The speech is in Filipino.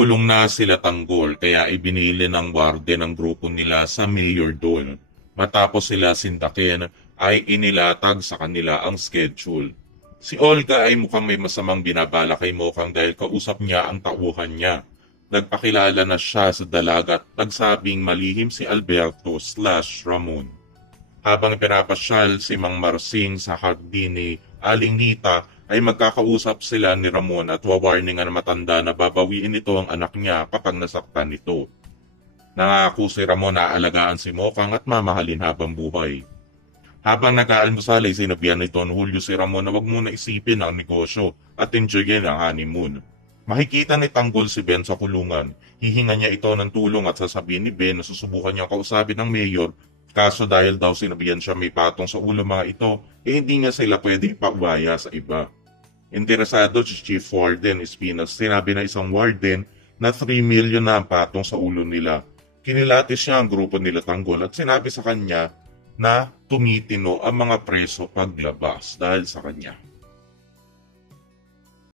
Nakulong na sila Tanggol kaya ibinili ng warden ng grupo nila sa Mayor doon. Matapos sila sindakin ay inilatag sa kanila ang schedule. Si Olga ay mukhang may masamang binabala kay Mokang dahil kausap niya ang tauhan niya. Nagpakilala na siya sa dalagat, nagsabing malihim si Alberto/Ramon. Habang pinapasyal si Mang Marsing sa hardin ni Aling Nita, ay magkakausap sila ni Ramon at wawarningan na matanda na babawiin nito ang anak niya kapag nasaktan nito. Nangako si Ramon na aalagaan si Mokang at mamahalin habang buhay. Habang nag-aalmusal ay sinabihan ni Don Julio si Ramon na wag muna isipin ang negosyo at enjoyin ang honeymoon. Makikita ni Tanggol si Ben sa kulungan. Hihinga niya ito ng tulong at sasabihin ni Ben na susubukan niyang kausapin ng mayor. Kaso dahil daw sinabihan siya may patong sa ulo mga ito, hindi niya sila pwede ipaubaya sa iba. Interesado si Chief Warden Espinas, sinabi na isang warden na 3 million na ang patong sa ulo nila. Kinilatis niya ang grupo nila Tanggol at sinabi sa kanya na tumitino ang mga preso paglabas dahil sa kanya.